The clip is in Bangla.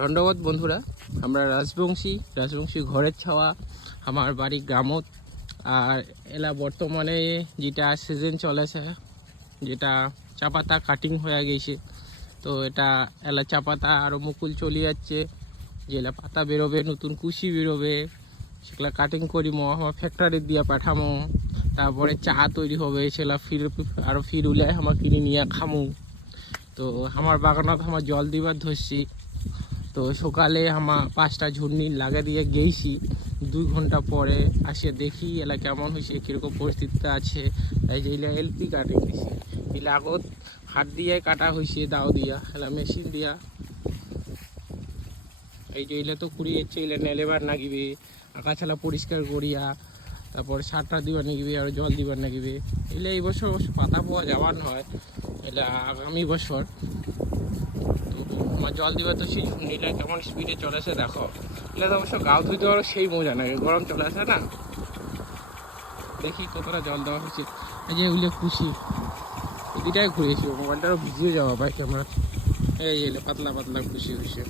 ধন্যবাদ বন্ধুরা। আমরা রাজবংশী ঘরের ছাওয়া, আমার বাড়ি গ্রামত। আর এলা বর্তমানে যেটা সিজন চলেছে, যেটা চাপাতা কাটিং হয়ে গেছে, তো এটা এলা চাপাতা আরও মুকুল চলে যাচ্ছে, যেগুলা পাতা বেরোবে, নতুন কুশি বেরোবে, সেগুলা কাটিং করিমো, আমার ফ্যাক্টরি দিয়ে পাঠামো। তারপরে চা তৈরি হবে, সেগুলা ফির উলে আমার কিনে নিয়ে খামু। তো আমার বাগানত আমার জল দিবার ধরছি। তো সকালে আমার 5টা ঝুড়নি লাগা দিয়ে গেছি, 2 ঘন্টা পরে আসে দেখি এলা কেমন হয়েছে, কীরকম পরিস্থিতিতে আছে। এই যে এলা এলপি কাটিং দিছি, এলা আগত হাত দিয়ে কাটা হয়েছে, দাও দিয়া, এলা মেশিন দিয়া। এই যে এলে তো কুড়িয়েছে, এলে নেলেবার নাগিবে, আগাছালা পরিষ্কার করিয়া তারপর সারটা দিবার নাগিবে, আর জল দিবার নাগিবে। এলে এই বছর অবশ্য পাতা পাওয়া যাওয়ার নয়, এলা আগামী বছর। আমার জল দিবার তো সেই ঝুড়নিটা কেমন স্পিডে চলেছে দেখো। এলে তো অবশ্য গাও ধুইতে পারো, সেই মজা নাকি, গরম চলে আসে না। দেখি কতটা জল দেওয়া হয়েছে। এই যে ওইলে খুশি এদিকটাই ঘুরেছি, মোবাইলটারও ভিজিয়ে যাওয়া ভাই ক্যামেরা। এই এলে পাতলা পাতলা খুশি হয়েছে।